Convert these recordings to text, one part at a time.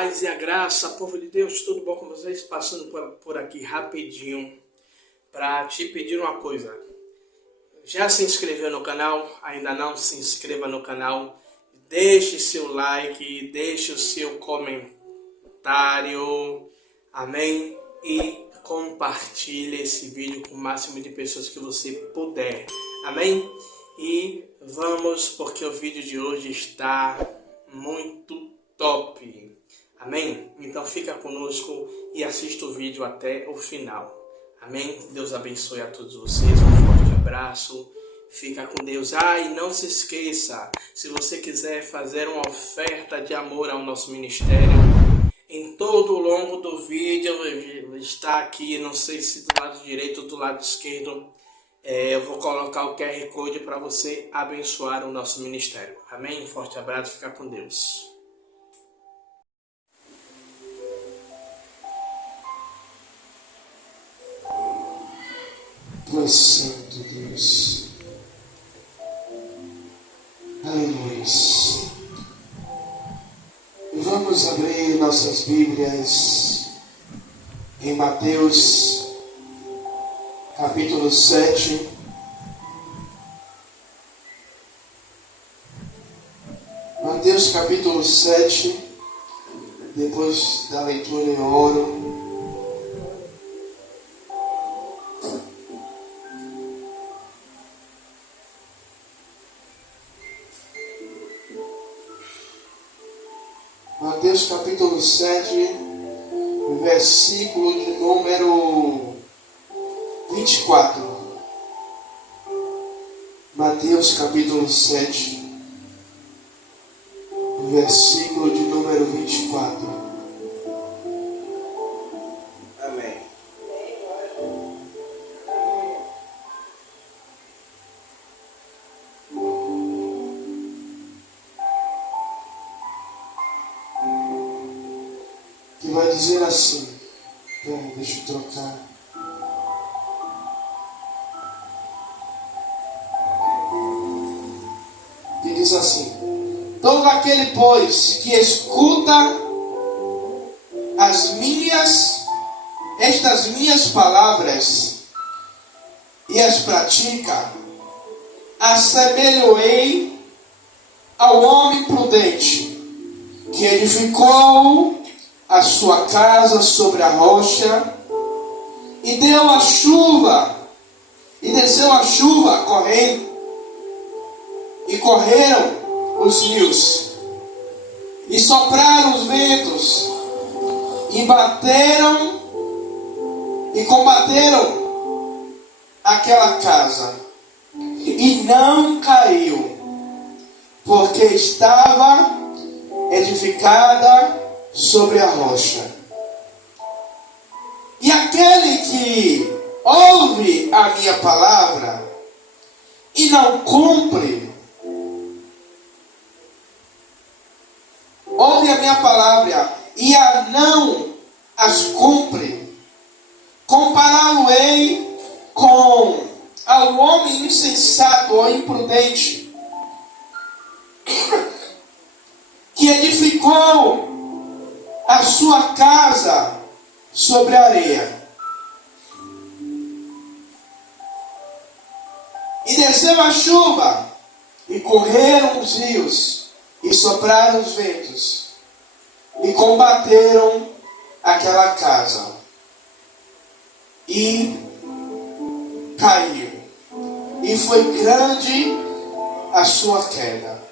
paz e a graça, povo de Deus, tudo bom com vocês? Passando por aqui rapidinho para te pedir uma coisa. Já se inscreveu no canal? Ainda não? Se inscreva no canal, deixe seu like, deixe o seu comentário, amém? E compartilhe esse vídeo com o máximo de pessoas que você puder, amém? E vamos, porque o vídeo de hoje está muito top, amém? Então fica conosco e assista o vídeo até o final, amém? Deus abençoe a todos vocês, um forte abraço, fica com Deus. E não se esqueça, se você quiser fazer uma oferta de amor ao nosso ministério, em todo o longo do vídeo está aqui, não sei se do lado direito ou do lado esquerdo, eu vou colocar o QR Code para você abençoar o nosso ministério. Amém? Um forte abraço, fica com Deus. Tu és santo, Deus. Aleluia. Vamos abrir nossas Bíblias em Mateus capítulo 7. Mateus capítulo 7. Depois da leitura eu oro. Mateus capítulo 7, versículo de número 24. Mateus capítulo 7, versículo de número 24. Amém. Que vai dizer assim. Deixa eu trocar. Que diz assim: todo aquele, pois, que escuta estas minhas palavras e as pratica, assemelho-ei ao homem prudente que edificou a sua casa sobre a rocha, e deu a chuva, e desceu a chuva correndo, e correram os rios, e sopraram os ventos, e bateram, e combateram aquela casa, e não caiu, porque estava edificada sobre a rocha. E aquele que ouve a minha palavra e não cumpre, ouve a minha palavra e não as cumpre, compará-lo-ei ao homem insensato ou imprudente, que edificou a sua casa sobre a areia, e desceu a chuva, e correram os rios, e sopraram os ventos, e combateram aquela casa, e caiu, e foi grande a sua queda.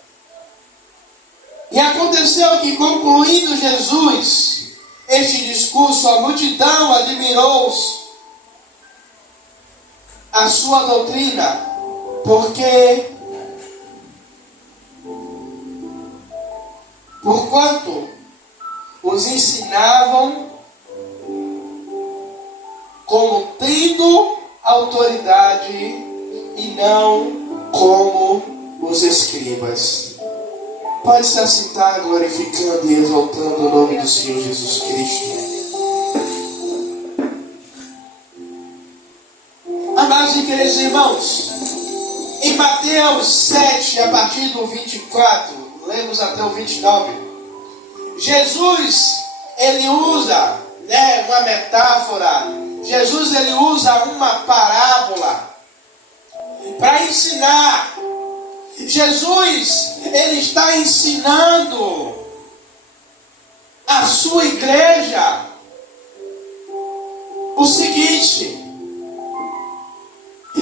E aconteceu que, concluindo Jesus este discurso, a multidão admirou a sua doutrina, porque porquanto os ensinavam como tendo autoridade e não como os escribas. Pode se assentar glorificando e exaltando o nome do Senhor Jesus Cristo. Amados e queridos irmãos, em Mateus 7, a partir do 24, lemos até o 29, Jesus, ele usa, uma metáfora. Jesus, ele usa uma parábola para ensinar. Jesus, ele está ensinando a sua igreja o seguinte.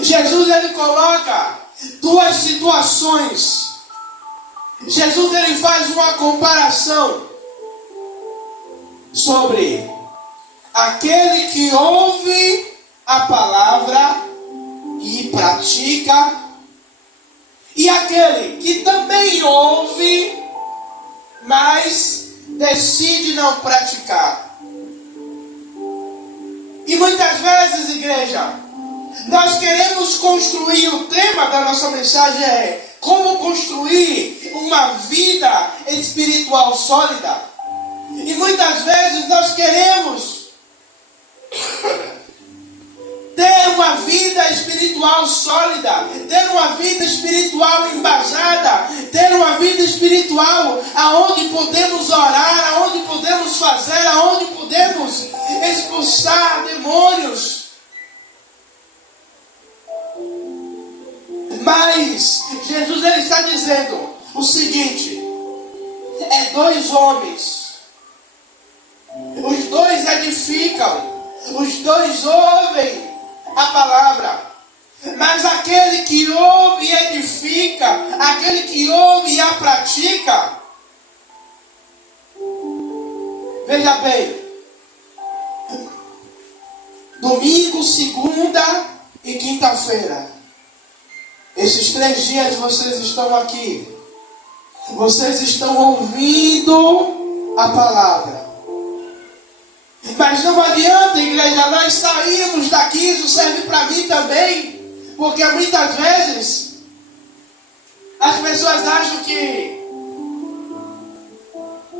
Jesus, ele coloca duas situações. Jesus, ele faz uma comparação sobre aquele que ouve a palavra e pratica, e aquele que também ouve, mas decide não praticar. E muitas vezes, igreja, nós queremos construir, o tema da nossa mensagem é como construir uma vida espiritual sólida. E muitas vezes nós queremos ter uma vida espiritual sólida, ter uma vida espiritual embasada, ter uma vida espiritual aonde podemos orar, aonde podemos fazer, aonde podemos expulsar demônios. Mas Jesus, ele está dizendo o seguinte: é dois homens, os dois edificam, os dois ouvem a palavra, mas aquele que ouve e edifica, aquele que ouve e a pratica, veja bem, domingo, segunda e quinta-feira, esses 3 dias vocês estão aqui, vocês estão ouvindo a palavra. Mas não adianta, igreja, nós sairmos daqui, isso serve para mim também, porque muitas vezes as pessoas acham que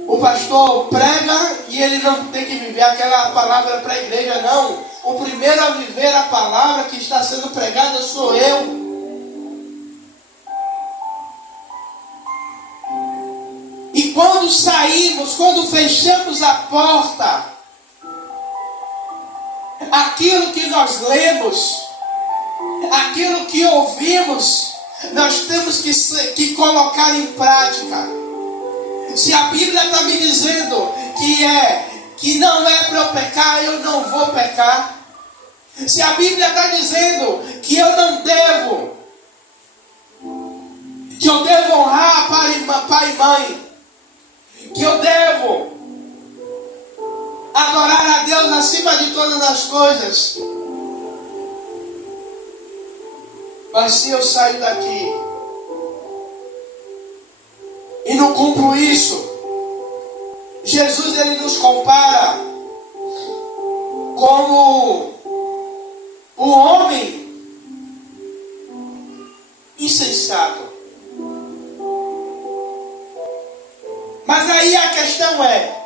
o pastor prega e ele não tem que viver aquela palavra para a igreja, não. O primeiro a viver a palavra que está sendo pregada sou eu. E quando saímos, quando fechamos a porta, aquilo que nós lemos, aquilo que ouvimos, nós temos que colocar em prática. Se a Bíblia está me dizendo que não é para eu pecar, eu não vou pecar. Se a Bíblia está dizendo que eu não devo, que eu devo honrar pai e mãe, que eu devo adorar a Deus acima de todas as coisas, mas se eu saio daqui e não cumpro isso, Jesus, ele nos compara como o homem insensato. Mas aí a questão é,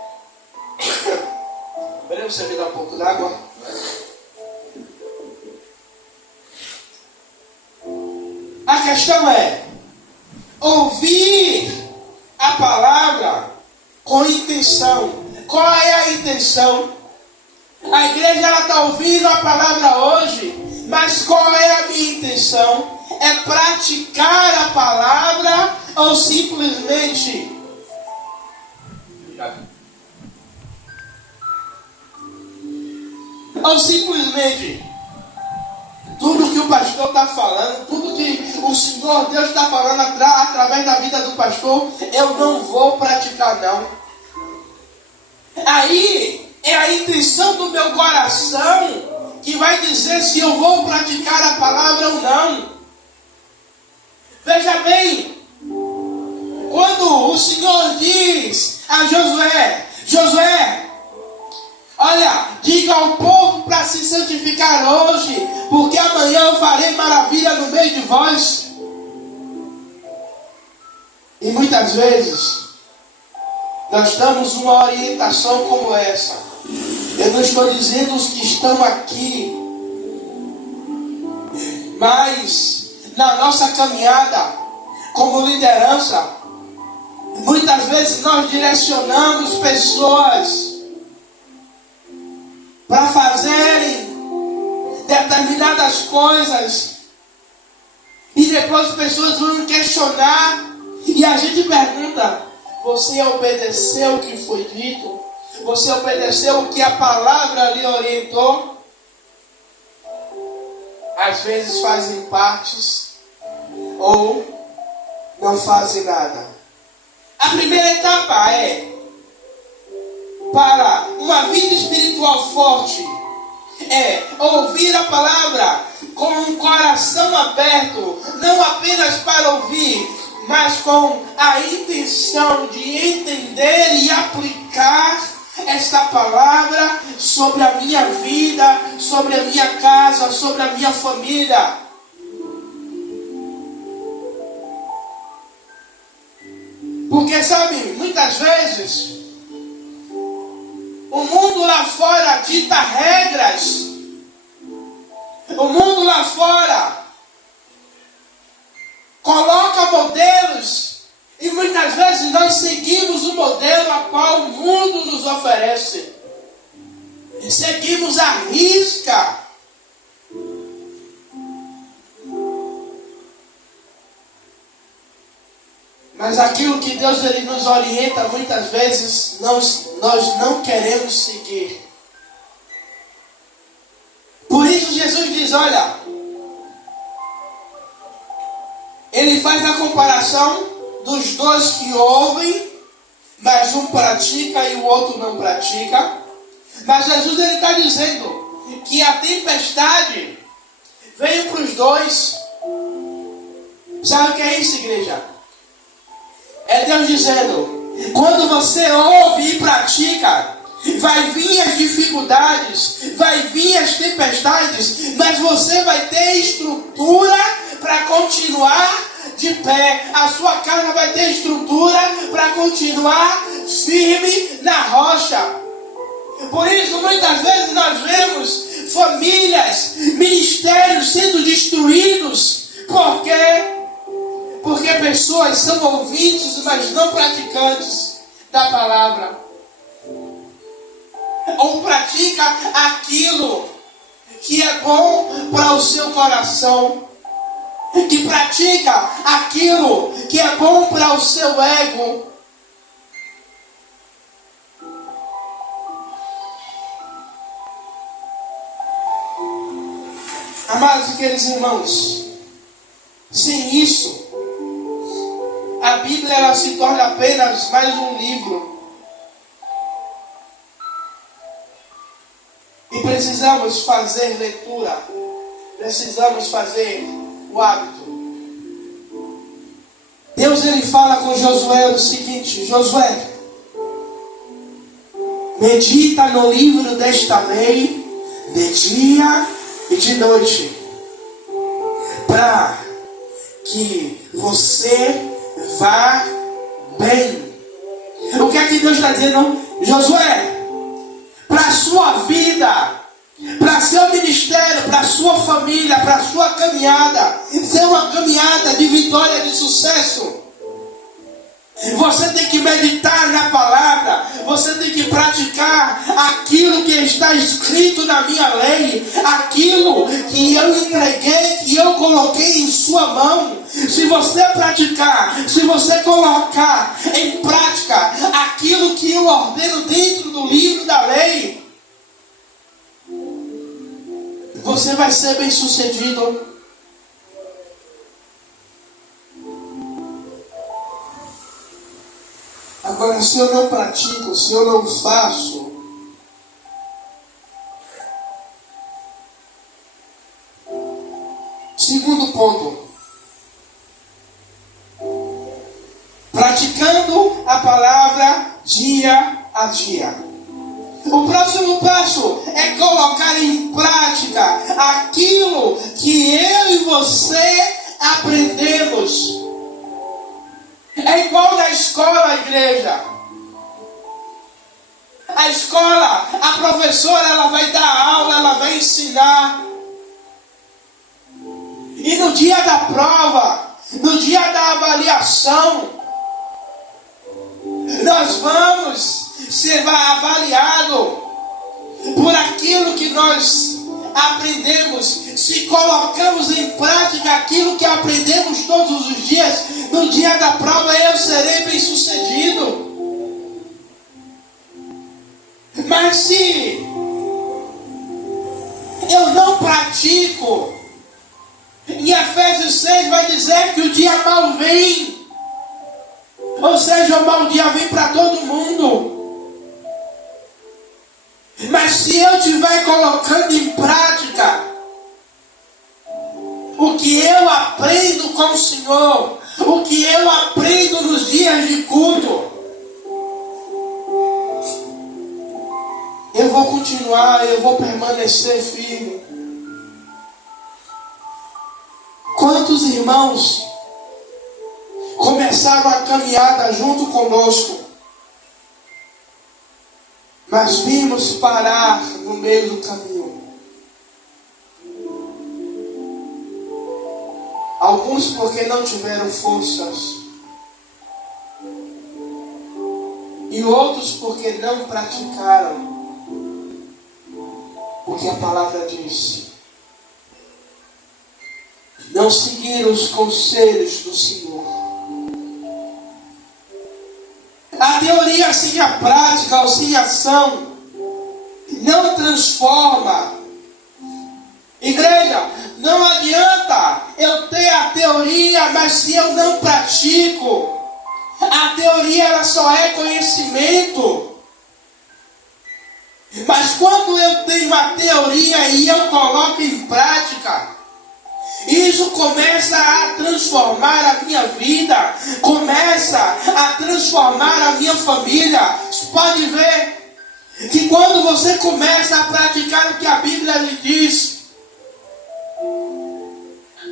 peraí, você me dá um pouco d'água? A questão é ouvir a palavra com intenção. Qual é a intenção? A igreja está ouvindo a palavra hoje, mas qual é a minha intenção? É praticar a palavra ou simplesmente tudo que o pastor está falando, tudo que o Senhor Deus está falando através da vida do pastor, eu não vou praticar não. Aí é a intenção do meu coração que vai dizer se eu vou praticar a palavra ou não. Veja bem, quando o Senhor diz a Josué, olha, diga ao povo para se santificar hoje, porque amanhã eu farei maravilha no meio de vós. E muitas vezes nós damos uma orientação como essa. Eu não estou dizendo os que estão aqui, mas na nossa caminhada como liderança, Muitas vezes nós direcionamos pessoas para fazerem determinadas coisas e depois as pessoas vão questionar e a gente pergunta: você obedeceu o que foi dito? Você obedeceu o que a palavra lhe orientou? Às vezes fazem partes ou não fazem nada. A primeira etapa é, para uma vida espiritual forte, é ouvir a palavra com um coração aberto, não apenas para ouvir, mas com a intenção de entender e aplicar esta palavra sobre a minha vida, sobre a minha casa, sobre a minha família. Porque sabe, muitas vezes o mundo lá fora dita regras. O mundo lá fora coloca modelos. E muitas vezes nós seguimos o modelo a qual o mundo nos oferece. Seguimos à risca. Mas aquilo que Deus ele nos orienta, muitas vezes nós não queremos seguir. Por isso Jesus diz, olha, ele faz a comparação dos dois que ouvem, mas um pratica e o outro não pratica. Mas Jesus ele está dizendo que a tempestade veio para os dois. Sabe o que é isso, igreja? É Deus dizendo, quando você ouve e pratica, vai vir as dificuldades, vai vir as tempestades, mas você vai ter estrutura para continuar de pé. A sua casa vai ter estrutura para continuar firme na rocha. Por isso, muitas vezes nós vemos famílias, ministérios sendo destruídos. Por quê? Porque pessoas são ouvintes, mas não praticantes da palavra. Ou pratica aquilo que é bom para o seu coração. Que pratica aquilo que é bom para o seu ego. Amados e queridos irmãos, sem isso, a Bíblia ela se torna apenas mais um livro. E precisamos fazer leitura. Precisamos fazer o hábito. Deus ele fala com Josué o seguinte: Josué, medita no livro desta lei de dia e de noite, para que você vá bem. O que é que Deus está dizendo? Josué, para a sua vida, para seu ministério, para sua família, para sua caminhada, ser uma caminhada de vitória, de sucesso, você tem que meditar na palavra, você tem que praticar aquilo que está escrito na minha lei, aquilo que eu entreguei, que eu coloquei em sua mão. Se você praticar, se você colocar em prática aquilo que eu ordeno dentro do livro da lei, você vai ser bem sucedido. Agora, se eu não pratico, se eu não faço, segundo ponto, praticando a palavra dia a dia. O próximo passo é colocar em prática aquilo que eu e você aprendemos. É igual na escola, igreja. A escola, a professora, ela vai dar aula, ela vai ensinar. E no dia da prova, no dia da avaliação, Nós vamos ser avaliados por aquilo que nós aprendemos. Se colocamos em prática aquilo que aprendemos todos os dias, no dia da prova eu serei bem sucedido. Mas se eu não pratico, em Efésios 6 vai dizer que o dia mal vem. Ou seja, o mau dia vem para todo mundo. Mas se eu estiver colocando em prática o que eu aprendo com o Senhor, o que eu aprendo nos dias de culto, eu vou continuar, eu vou permanecer firme. Quantos irmãos começaram a caminhada junto conosco, mas vimos parar no meio do caminho? Alguns porque não tiveram forças, e outros porque não praticaram o que a palavra diz. Não seguiram os conselhos do Senhor. A teoria sem a prática ou sem ação não transforma. Igreja, não adianta eu ter a teoria, mas se eu não pratico, a teoria ela só é conhecimento. Mas quando eu tenho a teoria e eu coloco em prática, isso começa a transformar a minha vida, começa a transformar a minha família. Você pode ver que quando você começa a praticar o que a Bíblia lhe diz,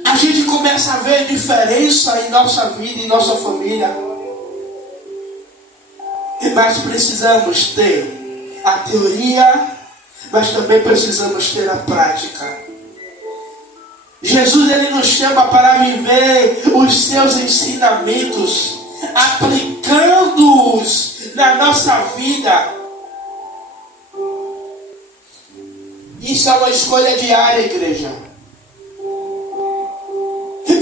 a gente começa a ver diferença em nossa vida, em nossa família. Mas precisamos ter a teoria, mas também precisamos ter a prática. Jesus, ele nos chama para viver os seus ensinamentos, aplicando-os na nossa vida. Isso é uma escolha diária, igreja.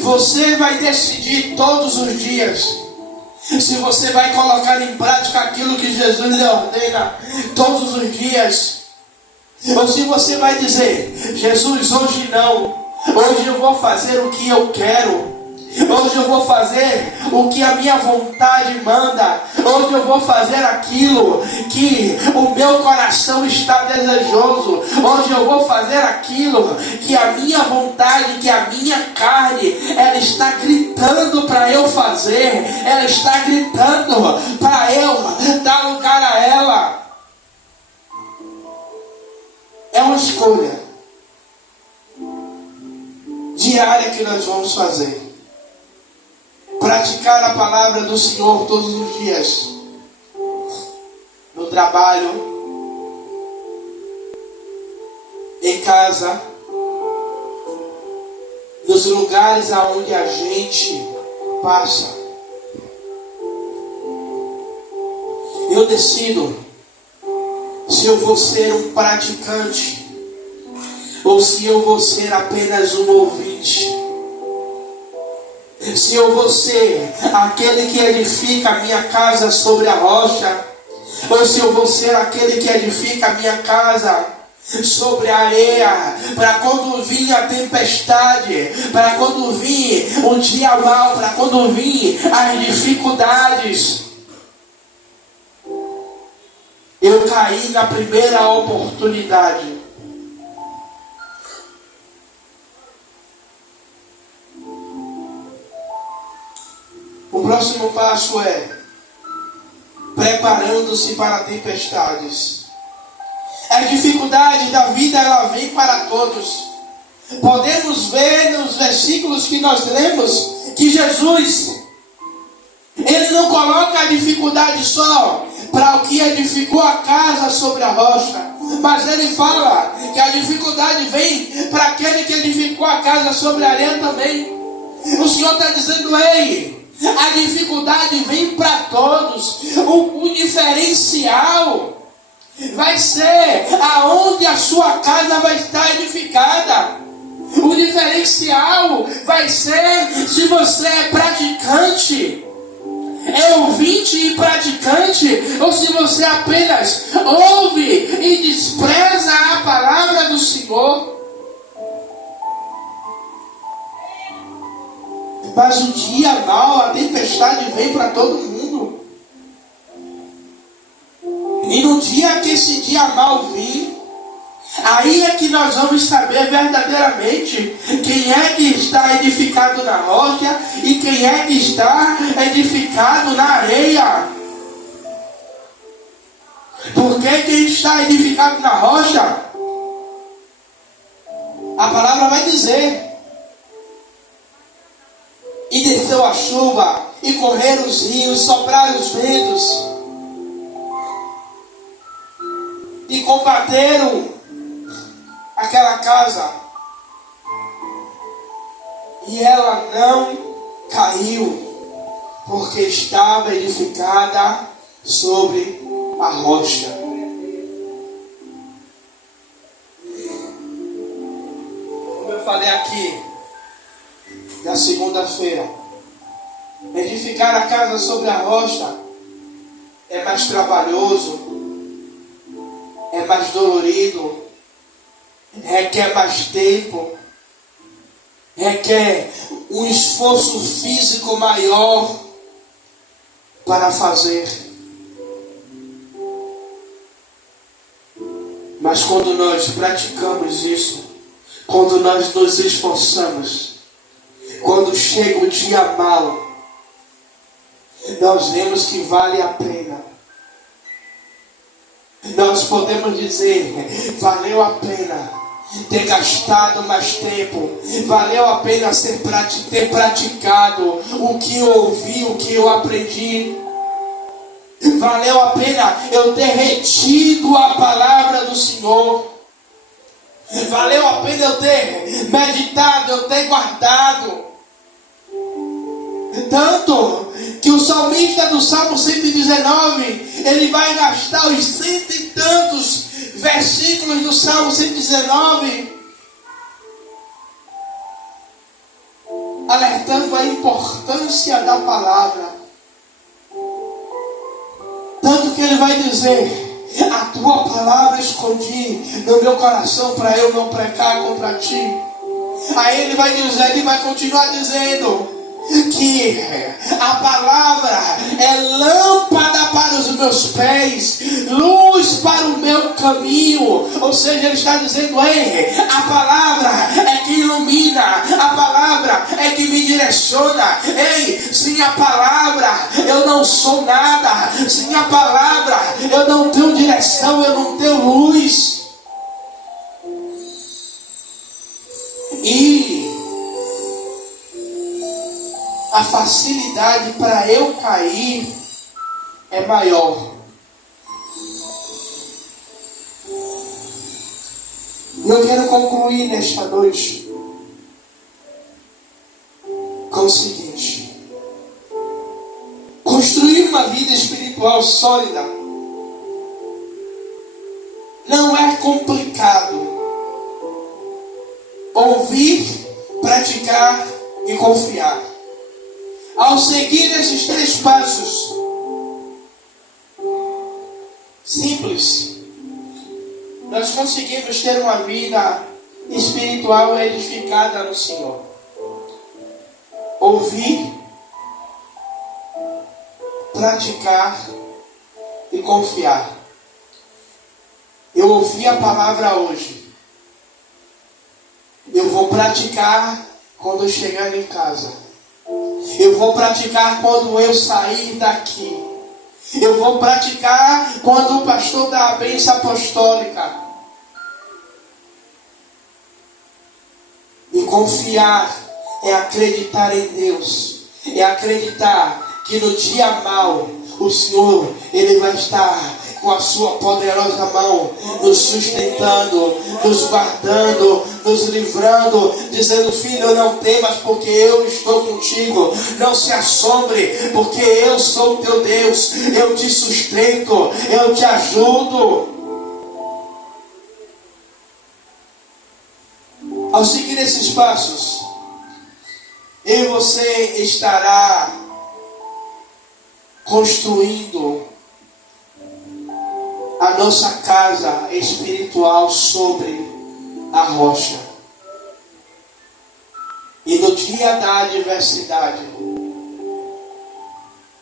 Você vai decidir todos os dias se você vai colocar em prática aquilo que Jesus lhe ordena todos os dias, ou se você vai dizer: Jesus, hoje não. Hoje eu vou fazer o que eu quero. Hoje eu vou fazer o que a minha vontade manda. Hoje eu vou fazer aquilo que o meu coração está desejoso. Hoje eu vou fazer aquilo que a minha vontade, que a minha carne, ela está gritando para eu fazer. Ela está gritando para eu dar lugar a ela. É uma escolha diária que nós vamos fazer. Praticar a palavra do Senhor todos os dias. No trabalho, em casa, nos lugares aonde a gente passa. Eu decido se eu vou ser um praticante ou se eu vou ser apenas um ouvinte. Se eu vou ser aquele que edifica a minha casa sobre a rocha, ou se eu vou ser aquele que edifica a minha casa sobre a areia, para quando vir a tempestade, para quando vir um dia mau, para quando vir as dificuldades, eu caí na primeira oportunidade. O próximo passo é preparando-se para tempestades. A dificuldade da vida, ela vem para todos. Podemos ver nos versículos que nós lemos que Jesus, ele não coloca a dificuldade só para o que edificou a casa sobre a rocha, mas ele fala que a dificuldade vem para aquele que edificou a casa sobre a areia também. O Senhor está dizendo: ei, A dificuldade vem para todos. O diferencial vai ser aonde a sua casa vai estar edificada. O diferencial vai ser se você é praticante, é ouvinte e praticante, ou se você apenas ouve e despreza a palavra do Senhor. Mas o dia mau, a tempestade vem para todo mundo. E no dia que esse dia mau vir, aí é que nós vamos saber verdadeiramente quem é que está edificado na rocha e quem é que está edificado na areia. Porque quem está edificado na rocha, a palavra vai dizer: e desceu a chuva, e correram os rios, sopraram os ventos, e combateram aquela casa, e ela não caiu, porque estava edificada sobre a rocha. Como eu falei aqui na segunda-feira, edificar a casa sobre a rocha é mais trabalhoso, é mais dolorido, requer mais tempo, requer um esforço físico maior para fazer. Mas quando nós praticamos isso, quando nós nos esforçamos, quando chega o dia mau, nós vemos que vale a pena. Nós podemos dizer: valeu a pena ter gastado mais tempo, valeu a pena ter praticado o que eu ouvi, o que eu aprendi, valeu a pena eu ter retido a palavra do Senhor, valeu a pena eu ter meditado, eu ter guardado. Tanto que o salmista do Salmo 119, ele vai gastar os 100 e tantos versículos do Salmo 119, alertando a importância da palavra. Tanto que ele vai dizer: a tua palavra escondi no meu coração para eu não pecar contra ti. Aí ele vai dizer, ele vai continuar dizendo que a palavra é lâmpada para os meus pés, luz para o meu caminho. Ou seja, ele está dizendo: ei, a palavra é que ilumina, a palavra é que me direciona. Ei, sem a palavra eu não sou nada, sem a palavra eu não tenho direção, eu não tenho luz. E a facilidade para eu cair é maior. Eu quero concluir nesta noite com o seguinte: construir uma vida espiritual sólida não é complicado. Ouvir, praticar e confiar. Ao seguir esses 3 passos simples, nós conseguimos ter uma vida espiritual edificada no Senhor. Ouvir, praticar e confiar. Eu ouvi a palavra hoje. Eu vou praticar quando eu chegar em casa. Eu vou praticar quando eu sair daqui. Eu vou praticar quando o pastor dá a bênção apostólica. E confiar é acreditar em Deus. É acreditar que no dia mau o Senhor, Ele vai estar com a sua poderosa mão, nos sustentando, nos guardando, nos livrando, dizendo: filho, não temas, porque eu estou contigo. Não se assombre, porque eu sou o teu Deus. Eu te sustento, eu te ajudo. Ao seguir esses passos, eu e você estará construindo a nossa casa espiritual sobre a rocha. E no dia da adversidade,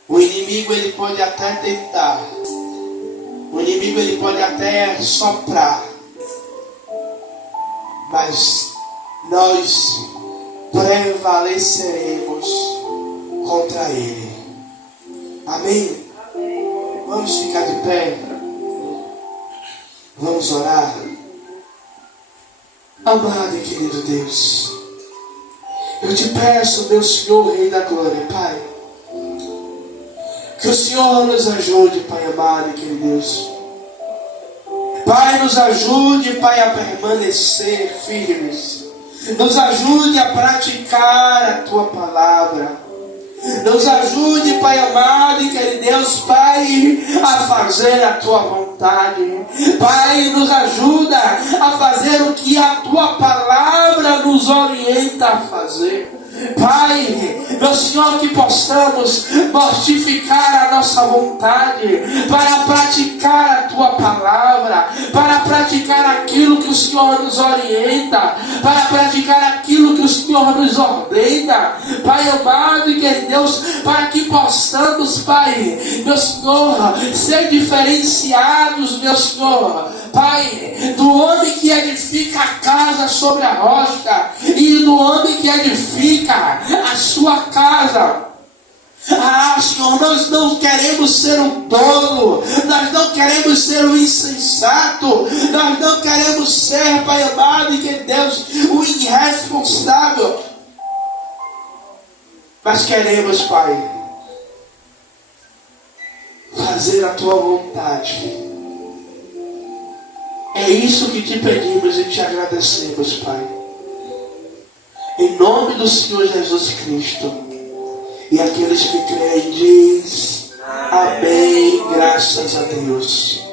o inimigo ele pode até tentar, o inimigo ele pode até soprar, mas nós prevaleceremos contra ele. Amém? Vamos ficar de pé. Vamos orar. Amado e querido Deus, eu te peço, meu Senhor, Rei da Glória, Pai, que o Senhor nos ajude, Pai amado e querido Deus. Pai, nos ajude, Pai, a permanecer firmes. Nos ajude a praticar a Tua palavra. Nos ajude, Pai amado e querido Deus, Pai, a fazer a Tua vontade. Pai, nos ajuda a fazer o que a Tua palavra nos orienta a fazer. Pai, meu Senhor, que possamos mortificar a nossa vontade para praticar a Tua palavra, para praticar aquilo que o Senhor nos orienta, para praticar aquilo que o Senhor nos ordena. Pai amado e querido Deus, para que possamos, Pai, meu Senhor, ser diferenciados, meu Senhor, Pai, do homem que edifica a casa sobre a rocha e do homem que edifica a sua casa. Ah, Senhor, nós não queremos ser um tolo, nós não queremos ser um insensato, nós não queremos ser, Pai amado e que Deus, o irresponsável, mas queremos, Pai, fazer a Tua vontade. É isso que te pedimos e te agradecemos, Pai. Em nome do Senhor Jesus Cristo. E aqueles que creem diz: amém, graças a Deus.